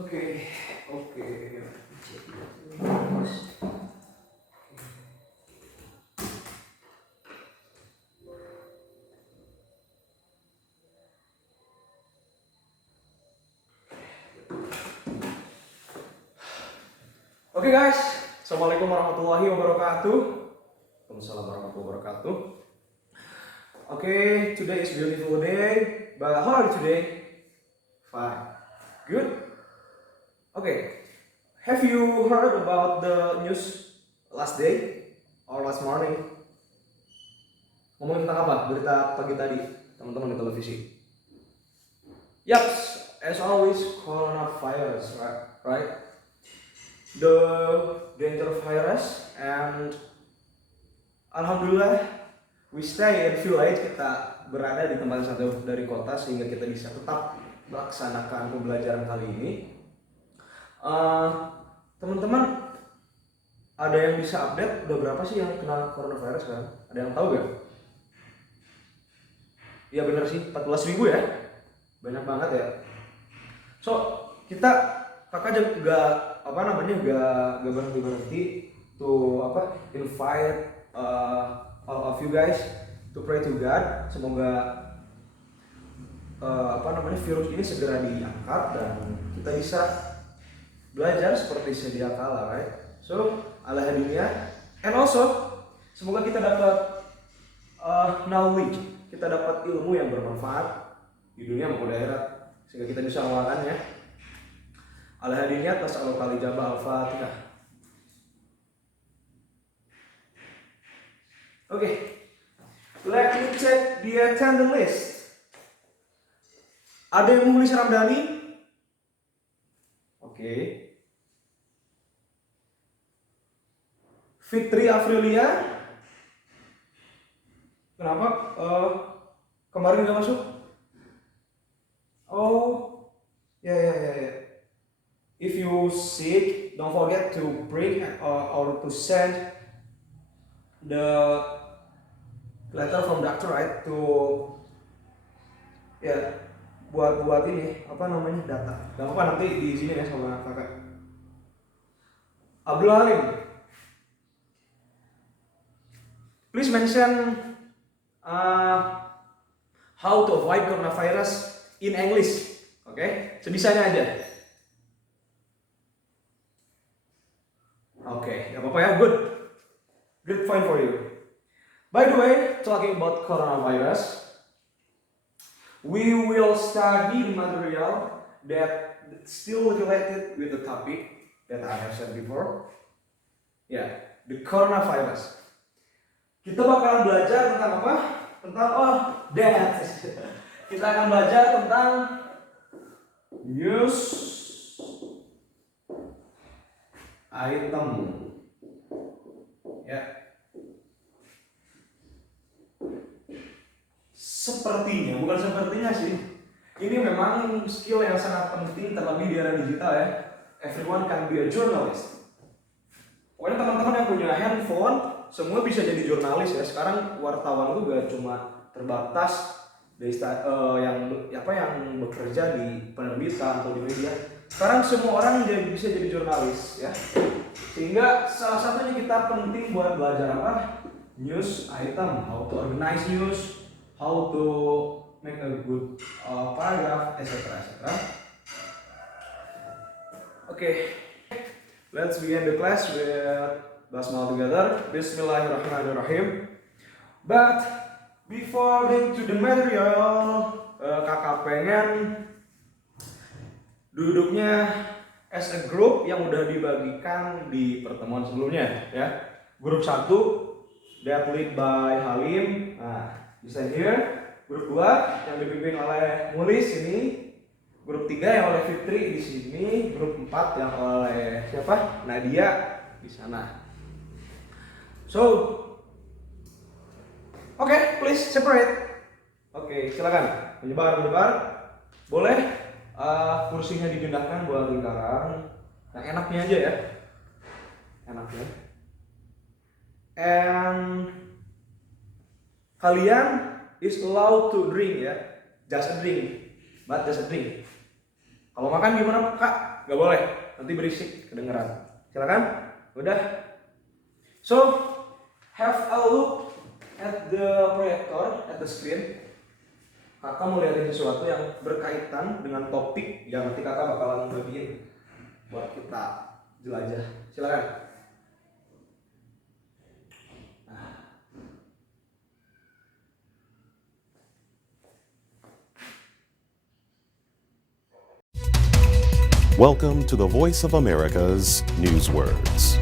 Oke, oke. Oke guys, assalamualaikum warahmatullahi wabarakatuh. Waalaikumsalam warahmatullahi wabarakatuh. Okay, today is beautiful day. But how are you today? Fine. Good. Okay. Have you heard about the news last day or last morning? Ngomongin tentang apa? Berita pagi tadi, teman-teman di televisi. Yaps, as always, coronavirus, right? The danger virus, and alhamdulillah we stay and feel like kita berada di tempat yang sangat jauh dari kota sehingga kita bisa tetap melaksanakan pembelajaran kali ini. Teman-teman, ada yang bisa update udah berapa sih yang kena coronavirus kan? Ada yang tahu gak? Iya bener sih, 14.000 ya, banyak banget ya. So kakak juga gak berhenti to invite all of you guys to pray to God. Semoga virus ini segera diangkat dan kita bisa belajar seperti sedia kala, right? So ala hadinya, and also semoga kita dapat knowledge, kita dapat ilmu yang bermanfaat di dunia maupun di akhirat sehingga kita bisa mengamalkannya. Ala hadinya tas'alu kali jabah al-fatihah. Okay, let me check the attendance list. Ada yang menulis Ramdhani? Oke. Fitri Afrilia? Kenapa? Kemarin nggak masuk? Oh, ya. If you sick, don't forget to bring or to send the letter from doctor, right? To buat ini data. Gak apa nanti di sini ya sama kakak. Abdul Halim, please mention how to avoid coronavirus in English. Oke, sebisanya aja. Oke, gak apa-apa ya, good point for you. By the way, talking about coronavirus, we will study the material that still related with the topic that I have said before. The coronavirus. Kita bakalan belajar tentang apa? Kita akan belajar tentang news item. Bukan sepertinya sih. Ini memang skill yang sangat penting terlebih di era digital ya. Everyone can be a journalist. Pokoknya teman-teman yang punya handphone semua bisa jadi jurnalis ya. Sekarang wartawan itu gak cuma terbatas dari yang bekerja di penerbitan atau di media. Sekarang semua orang bisa jadi jurnalis ya. Sehingga salah satunya kita penting buat belajar apa? News item, how to organize news, how to make a good paragraph, etc. Okay, let's begin the class with basmalah together. Bismillahirrahmanirrahim. But before going to the material, kakak pengen duduknya as a group yang udah dibagikan di pertemuan sebelumnya ya. Grup 1 that lead by Halim. Nah, bisa here. Grup 2 yang dipimpin oleh Mulis ini. Grup 3 yang oleh Fitri di sini. Grup 4 yang oleh siapa? Nadia di sana. So, okay, please separate. Oke, silakan menyebar. Boleh kursinya dipindahkan buat lingkaran. Yang enaknya aja ya. Enaknya. And kalian is allowed to drink ya. Just a drink. But just a drink. Kalau makan gimana Kak? nggak boleh. Nanti berisik, kedengeran. Silakan. Udah. So, have a look at the projector, at the screen. Kakak mau lihatin sesuatu yang berkaitan dengan topik yang nanti kakak bakalan bagiin buat kita jelajah. Silakan. Welcome to the Voice of America's Newswords.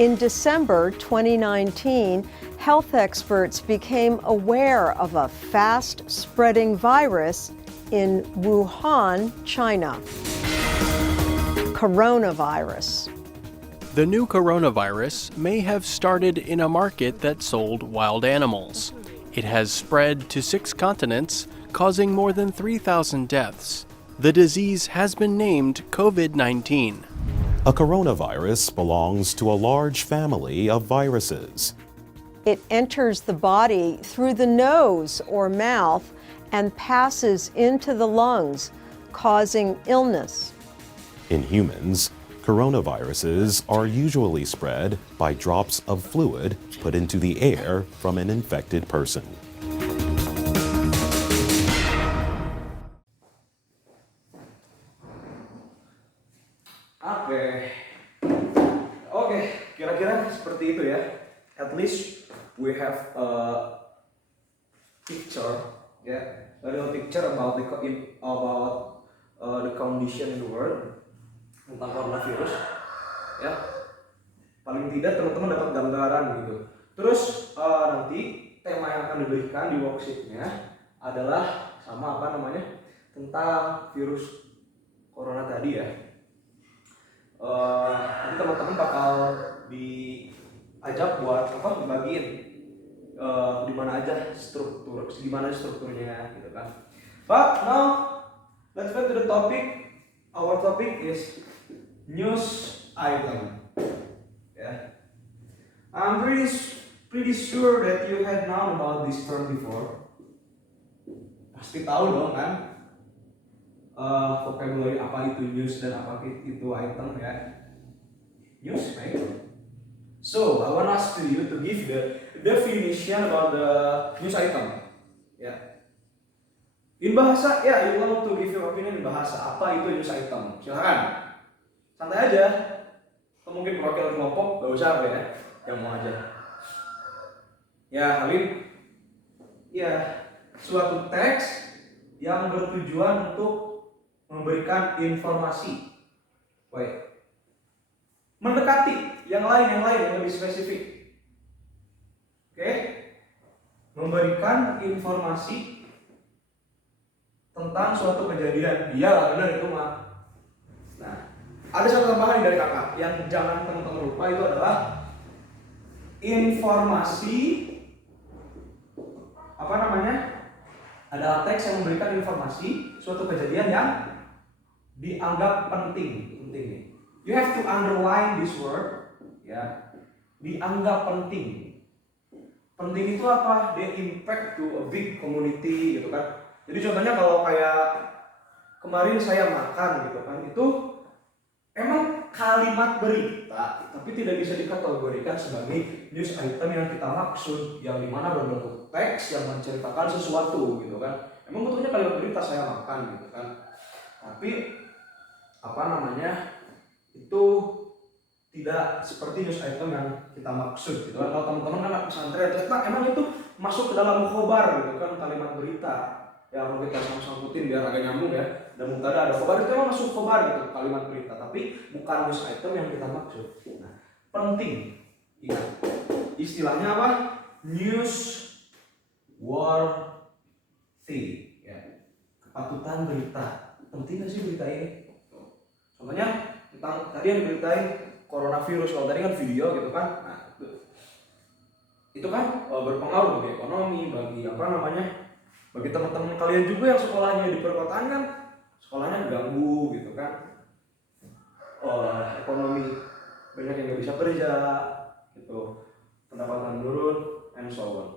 In December 2019, health experts became aware of a fast-spreading virus in Wuhan, China. Coronavirus. The new coronavirus may have started in a market that sold wild animals. It has spread to 6 continents, causing more than 3,000 deaths. The disease has been named COVID-19. A coronavirus belongs to a large family of viruses. It enters the body through the nose or mouth and passes into the lungs, causing illness. In humans, coronaviruses are usually spread by drops of fluid put into the air from an infected person. Oke, kira-kira seperti itu ya. At least we have a picture, a real picture about the condition in the world tentang coronavirus, ya. Paling tidak teman-teman dapat gambaran gitu. Terus nanti tema yang akan diberikan di worksheetnya adalah tentang virus corona tadi ya. Nanti teman-teman bakal diajak buat dibagiin gimana strukturnya gitu kan. But now let's back to the topic. Our topic is news item. Yeah. I'm pretty sure that you had known about this term before. Pasti tahu dong kan? Vocabulary apa itu news dan apa itu item ya. News, right? So, I want to ask you to give the definition about the news item. Ya. In bahasa, ya, you want to give your opinion in bahasa. Apa itu news item? Silakan. Santai aja. Atau mungkin perwakilan kelompok, gak usah apa ya. Yang mau aja. Ya, Halil. Ya, suatu teks yang bertujuan untuk memberikan informasi, mendekati yang lain yang lebih spesifik. Oke, memberikan informasi tentang suatu kejadian. Iyalah benar itu mah. Nah, ada satu tambahan dari kakak yang jangan teman-teman lupa, itu adalah informasi adalah teks yang memberikan informasi suatu kejadian yang dianggap penting nih. You have to underline this word, ya. Dianggap penting. Penting itu apa? Dia impact to a big community gitu kan. Jadi contohnya kalau kayak kemarin saya makan gitu kan, itu emang kalimat berita, tapi tidak bisa dikategorikan sebagai news item yang kita maksud, yang dimana berbentuk teks yang menceritakan sesuatu gitu kan. Emang betulnya kalimat berita saya makan gitu kan. Tapi itu tidak seperti news item yang kita maksud gitu kan. Kalau teman-teman kan anak pesantren, emang itu masuk ke dalam khobar gitu kan, kalimat berita. Ya kalau kita sangkutin biar agak nyambung ya. Dan mubtada ada khobar, itu emang masuk khobar gitu, kalimat berita, tapi bukan news item yang kita maksud. Nah, penting. Istilahnya apa? News worthy, ya. Kepatutan berita. Penting nggak sih berita ini? Contohnya tentang tadi yang diberitain coronavirus, kalau tadi kan video gitu kan. Nah, itu kan berpengaruh bagi ekonomi, bagi bagi teman-teman kalian juga yang sekolahnya di perkotaan kan, sekolahnya diganggu gitu kan. Ekonomi banyak yang nggak bisa kerja gitu, pendapatan menurun, and so on.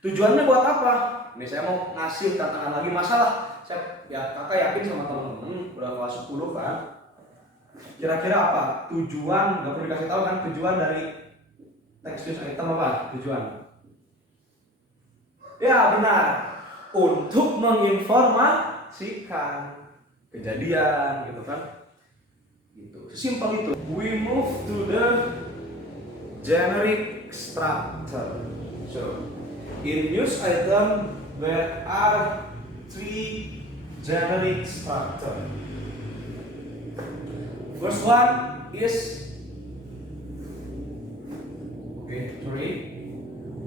Tujuannya buat apa? Ini saya mau ngasih tantangan lagi, masalah kakak yakin sama teman-teman udah kelas 10 kan. Kira-kira apa tujuan, nggak perlu dikasih tahu kan, tujuan dari text news item apa tujuan? Ya benar, untuk menginformasikan kejadian gitu kan. Gitu. Simpel itu. We move to the generic structure. So, in news item there are 3 generic structure. First one is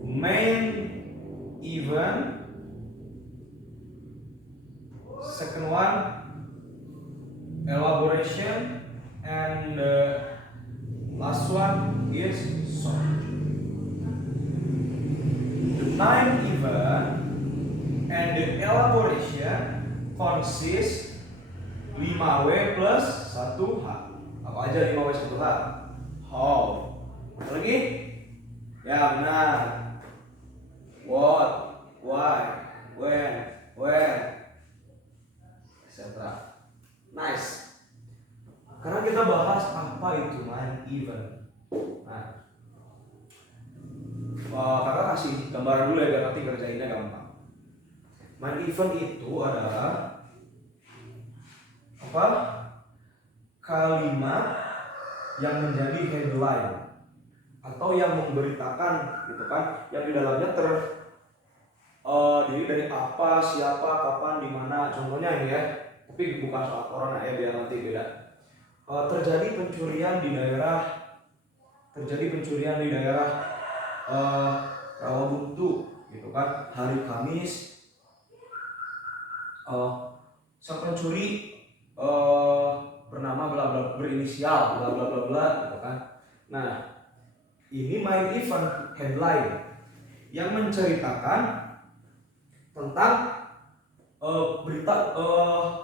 main event. Second one elaboration, and the last one is short. The main event and the elaboration consist 5W plus 1H. Apa aja 5W 1H? How. Apa lagi? Ya benar. What, why, when, where, etc. Nice. Karena kita bahas apa itu main event. Nah, kakak kasih gambaran dulu ya biar nanti kerjainnya gampang. Main event itu adalah apa? Kalimat yang menjadi headline atau yang memberitakan gitu kan, yang di dalamnya terdiri dari apa, siapa, kapan, di mana. Contohnya ini ya, tapi bukan soal corona ya, biar nanti beda. Terjadi pencurian di daerah Rawabuntu gitu kan, hari Kamis. Sang pencuri bernama bla bla, berinisial bla bla bla bla gitu kan. Nah, ini main event headline yang menceritakan tentang berita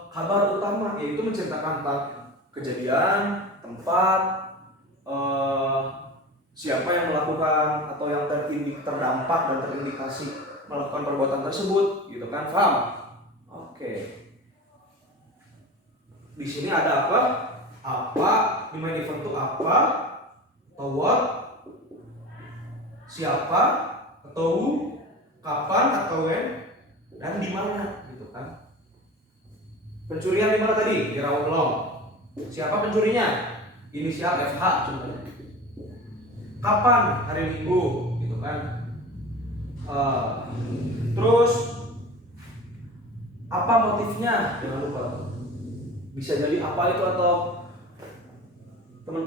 kabar utama, yaitu menceritakan tentang kejadian, tempat, siapa yang melakukan atau yang terdampak dan terindikasi melakukan perbuatan tersebut, gitu kan? Paham? Oke. Di sini ada apa? Apa di main event itu apa? Atau what? Siapa? Atau who? Kapan? Atau when? Dan di mana? Gitu kan? Pencurian di mana tadi? Di Rawabelong. Siapa pencurinya? Inisial FH contohnya. Kapan? Hari Minggu, gitu kan? Terus apa motifnya? Jangan lupa. Bisa jadi apa itu atau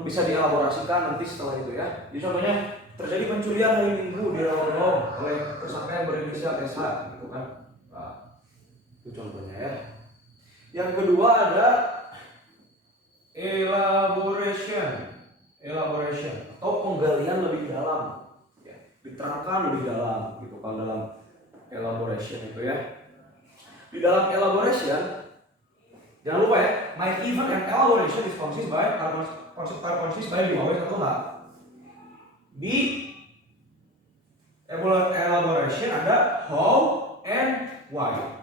bisa dielaborasikan nanti setelah itu ya. Jadi contohnya terjadi pencurian hari Minggu di Rawabelong oleh tersangka yang berinisial SH, gitu kan? Itu contohnya ya. Yang kedua ada elaboration atau penggalian lebih dalam, ya, diterangkan lebih dalam, gitu kan, dalam elaboration itu ya. Di dalam elaboration, jangan lupa ya, my event and elaboration is consist by 5W1H. Di elaboration ada how and why.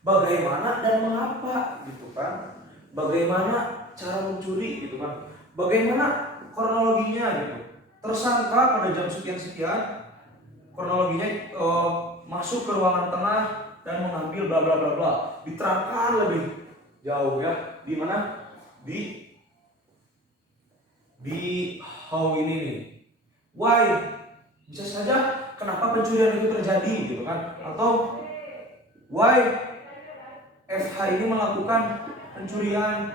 Bagaimana dan mengapa, gitu kan? Bagaimana cara mencuri, gitu kan? Bagaimana kronologinya, gitu. Tersangka pada jam sekian-sekian, kronologinya masuk ke ruangan tengah dan mengambil bla bla bla bla. Diterangkan lebih jauh ya. Di mana? Di how ini nih. Why? Bisa saja kenapa pencurian itu terjadi, gitu kan? Atau why FH ini melakukan pencurian,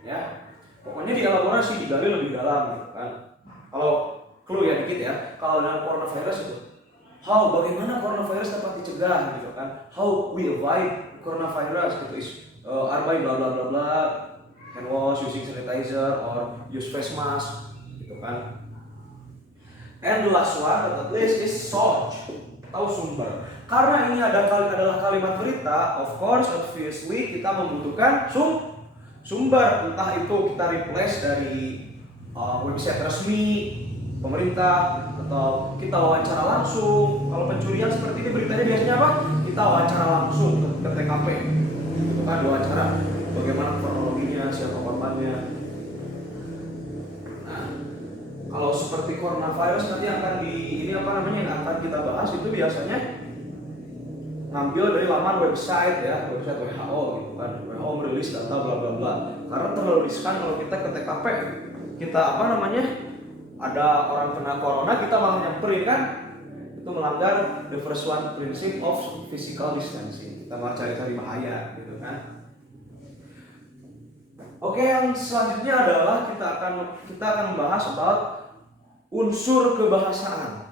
ya. Pokoknya dielaborasi, digali lebih dalam, gitu kan. Kalau clue ya dikit ya, kalau dalam coronavirus itu how, bagaimana coronavirus dapat dicegah, gitu kan. How we avoid coronavirus, gitu is by bla bla bla bla, hand wash, using sanitizer or use face mask, gitu kan. And the last one, but at least, is source atau sumber. Karena ini adalah kalimat berita, of course, obviously kita membutuhkan sumber. Entah itu kita replace dari website resmi pemerintah atau kita wawancara langsung. Kalau pencurian seperti ini beritanya biasanya apa? Kita wawancara langsung ke TKP. Itu kan dua cara. Bagaimana kronologinya, siapa korbannya. Nah, kalau seperti coronavirus nanti akan yang akan kita bahas itu biasanya ngambil dari laman website website WHO gitu kan. WHO merilis data bla bla bla. Karena terlalu riskan kalau kita ke TKP, kita ada orang kena corona kita malah nyamperin kan. Itu melanggar the first one principle of physical distancing. Kita malah cari-cari bahaya gitu kan. Oke, yang selanjutnya adalah kita akan membahas about unsur kebahasaan.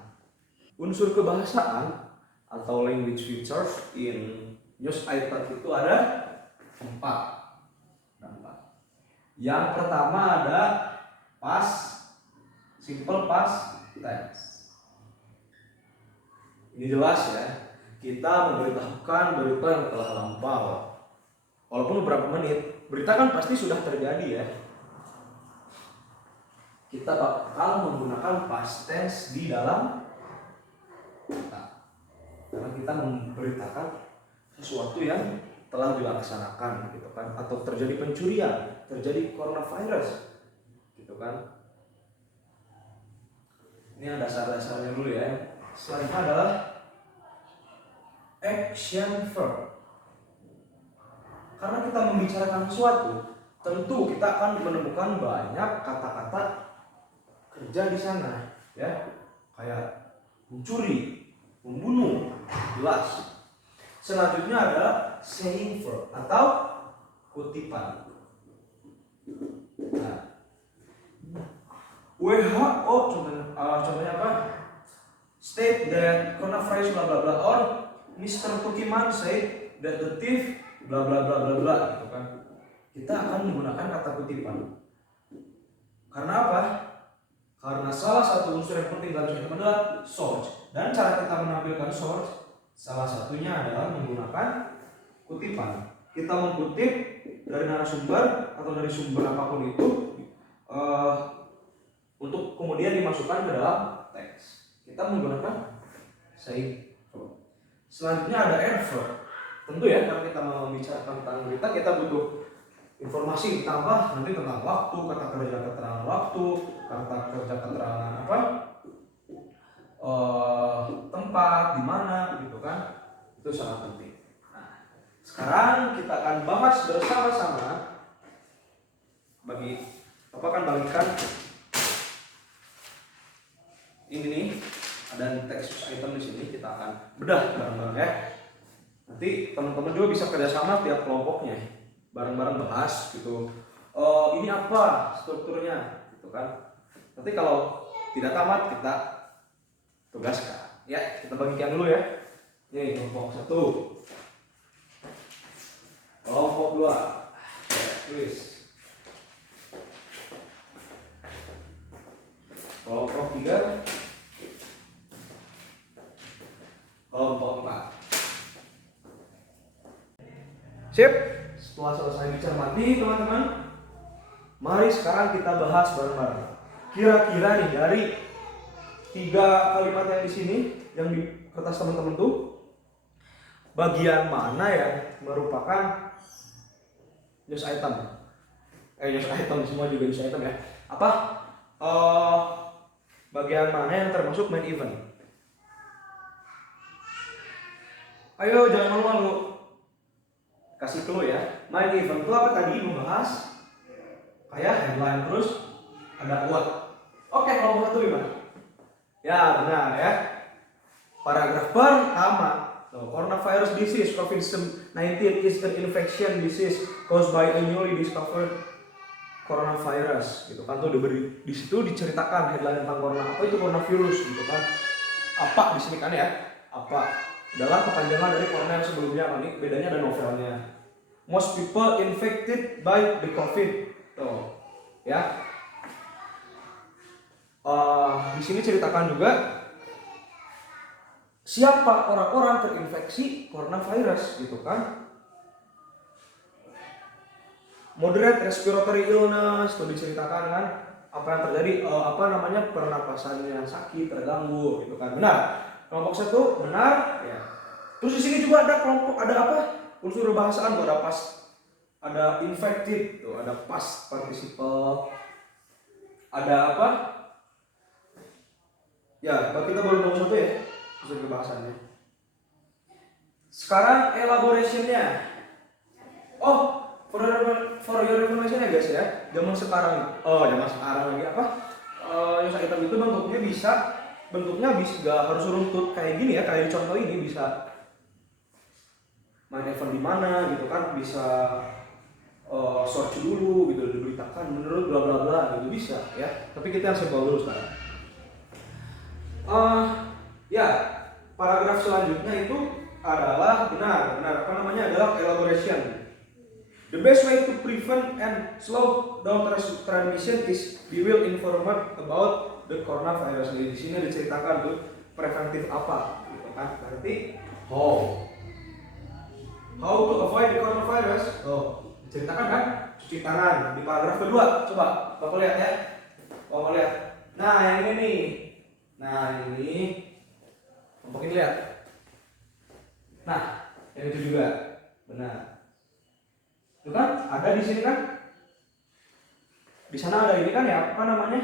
Unsur kebahasaan atau language features in news item itu ada 4. Yang pertama ada simple past tense. Ini jelas ya, kita memberitahukan berita yang telah lampau. Walaupun beberapa menit, berita kan pasti sudah terjadi ya. Kita bakal menggunakan past tense di dalam berita. Karena kita memberitakan sesuatu yang telah dilaksanakan gitu kan, atau terjadi pencurian, terjadi coronavirus gitu kan. Ini yang dasar-dasarnya dulu ya. Selanjutnya adalah action verb. Karena kita membicarakan sesuatu, tentu kita akan menemukan banyak kata-kata kerja di sana ya. Kayak mencuri, membunuh, jelas. Selanjutnya adalah saying verb atau kutipan. Nah, WHO contohnya apa? State that coronavirus bla bla bla, or Mr. Pokemon say that the thief bla bla bla bla bla gitu kan. Kita akan menggunakan kata kutipan. Karena apa? Karena salah satu unsur yang penting dalam cerita adalah source. Dan cara kita menampilkan source salah satunya adalah menggunakan kutipan. Kita mengutip dari narasumber atau dari sumber apapun itu untuk kemudian dimasukkan ke dalam teks. Kita menggunakan say verb. Selanjutnya ada adverb. Tentu ya, kalau kita membicarakan tentang berita, kita butuh informasi ditambah nanti tentang waktu, kata kerja keterangan waktu, kata kerja keterangan tempat di mana gitu kan. Itu sangat penting. Nah, sekarang kita akan bahas bersama-sama bagikan ini nih, ada teks item di sini, kita akan bedah bareng-bareng ya. Nanti teman-teman juga bisa kerjasama tiap kelompoknya, bareng-bareng bahas gitu. Ini apa strukturnya, gitu kan? Nanti kalau tidak tamat kita tugaskan. Ya, kita bagikan dulu ya. Ini kelompok 1, kelompok 2, tulis. Kelompok 3, kelompok 4. Sip, setelah selesai dicermati teman-teman, mari sekarang kita bahas bareng-bareng. Kira-kira nih dari 3 kalimat yang di sini, yang di kertas teman-teman tuh, bagian mana yang merupakan news item? News item, semua juga news item ya. Apa? Bagian mana yang termasuk main event? Ayo jangan malu-malu. Kasih clue ya. Main event itu apa tadi? Membahas kayak headline terus ada quote. Oke, kelompok 1 gimana? Ya benar ya. Paragraf pertama. Coronavirus disease COVID-19 is an infection disease caused by a newly discovered coronavirus. Gitu kan tuh di situ diceritakan headline tentang corona. Apa itu coronavirus gitu kan? Apa di sini kan ya? Apa? Adalah kepanjangan dari corona yang sebelumnya, ini bedanya ada novelnya. Most people infected by the COVID. Tuh, ya. Di sini ceritakan juga siapa orang-orang terinfeksi coronavirus, gitu kan? Moderate respiratory illness, tuh diceritakan kan apa yang terjadi, pernapasannya sakit, terganggu, gitu kan? Benar. Kelompok 1 benar, ya. Terus di sini juga ada unsur bahasaan tuh ada past, ada infected, tuh ada past participle, ada apa? Ya, kita baru nomor 1 ya, unsur kebahasaannya. Sekarang elaborationnya. Oh, for your information ya guys ya, zaman sekarang lagi apa? News item itu bentuknya bisa gak harus runtut kayak gini ya, kayak di contoh ini bisa main event di mana gitu kan, bisa search dulu gitu, diberitakan menurut bla bla bla gitu bisa ya. Tapi kita yang simpel dulu sekarang. Ya, paragraf selanjutnya itu adalah benar apa namanya adalah elaboration. The best way to prevent and slow down transmission is be well informed about the coronavirus. Jadi di sini diceritakan tuh preventif apa, gitu kan? Berarti how to avoid the coronavirus. Diceritakan kan? Cuci tangan di paragraf kedua. Coba Bapak lihat ya. Bapak lihat. Nah yang ini nih. Nah ini. Bapak ini lihat. Nah yang itu juga. Benar. Itu kan ada di sini kan, di sana ada ini kan ya, apa namanya,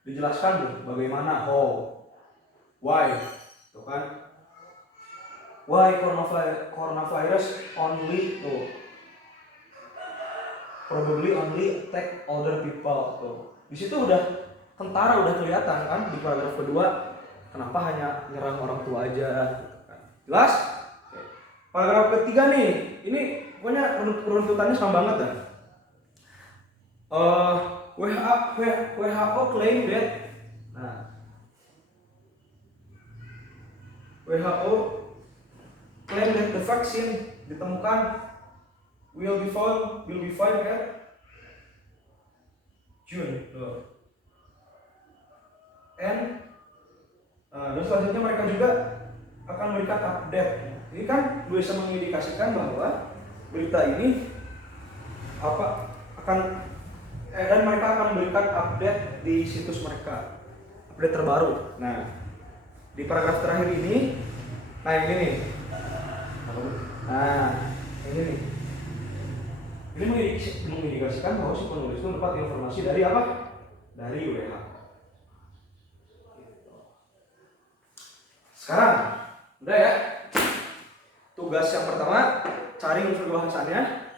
dijelaskan tuh bagaimana, why, tuh kan, why coronavirus only tuh, probably only attack older people tuh. Di situ udah tentara udah kelihatan kan di paragraf kedua, kenapa hanya nyerang orang tua aja, jelas? Paragraf ketiga nih, ini pokoknya peruntutannya sama banget dah. WHO claim that, WHO claim that the vaccine ditemukan will be found at June. And dan selanjutnya mereka juga akan memberikan update. Ini kan bisa mengindikasikan bahwa berita ini dan mereka akan memberikan update di situs mereka, update terbaru. Nah, di paragraf terakhir ini, ini nih. Nah, ini nih. Ini mengindikasikan bahwa si penulis itu dapat informasi dari apa? Dari WHO. Sekarang, udah ya. Tugas yang pertama, cari unsur bahasannya.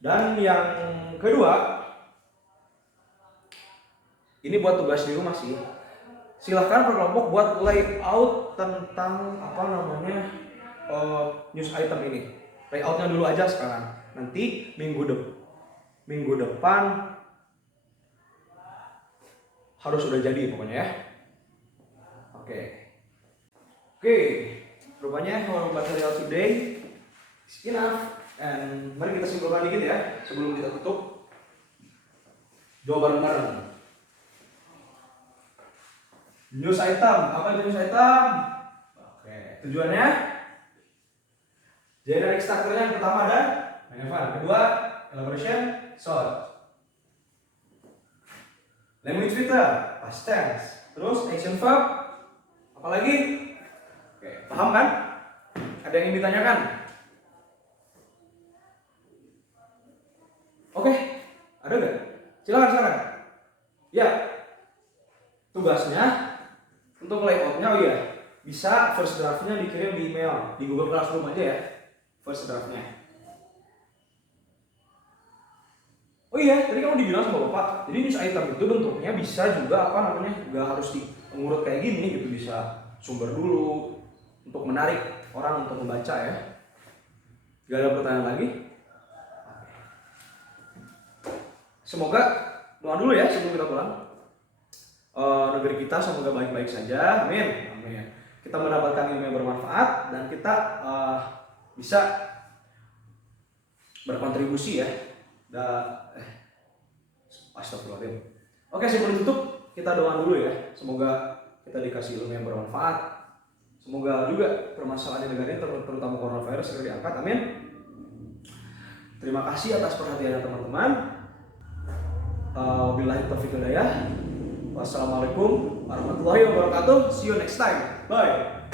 Dan yang kedua, ini buat tugas di rumah sih. Silahkan berkelompok buat layout tentang apa namanya news item ini. Layoutnya dulu aja sekarang. Nanti minggu depan harus sudah jadi pokoknya ya. Oke. Rupanya our material today is enough. And mari kita simpulkan dikit ya sebelum kita tutup. Jawaban bareng. News item, apa itu news item? Tujuannya generic strukturnya yang pertama ada main event, kedua elaboration, short. Language filter, past tense, terus action verb, apalagi? Paham kan? Ada yang ingin ditanyakan? Ada nggak? Silakan. Ya, tugasnya untuk layoutnya, bisa first draftnya dikirim di email di Google Classroom aja ya, first draftnya. Tadi kamu dibilang sama Bapak, jadi news item itu bentuknya bisa juga nggak harus diurut kayak gini gitu, bisa sumber dulu untuk menarik orang untuk membaca ya. Gak ada pertanyaan lagi? Semoga doa dulu ya sebelum kita pulang. Negeri kita semoga baik-baik saja. Amin. Kita mendapatkan ilmu yang bermanfaat dan kita bisa berkontribusi ya. Astagfirullahaladzim. Oke, sebelum tutup kita doa dulu ya. Semoga kita dikasih ilmu yang bermanfaat. Semoga juga permasalahan di negara ini terutama coronavirus segera diangkat. Amin. Terima kasih atas perhatiannya teman-teman. Wabillahi taufiq wal hidayah. Wassalamualaikum warahmatullahi wabarakatuh. See you next time. Bye.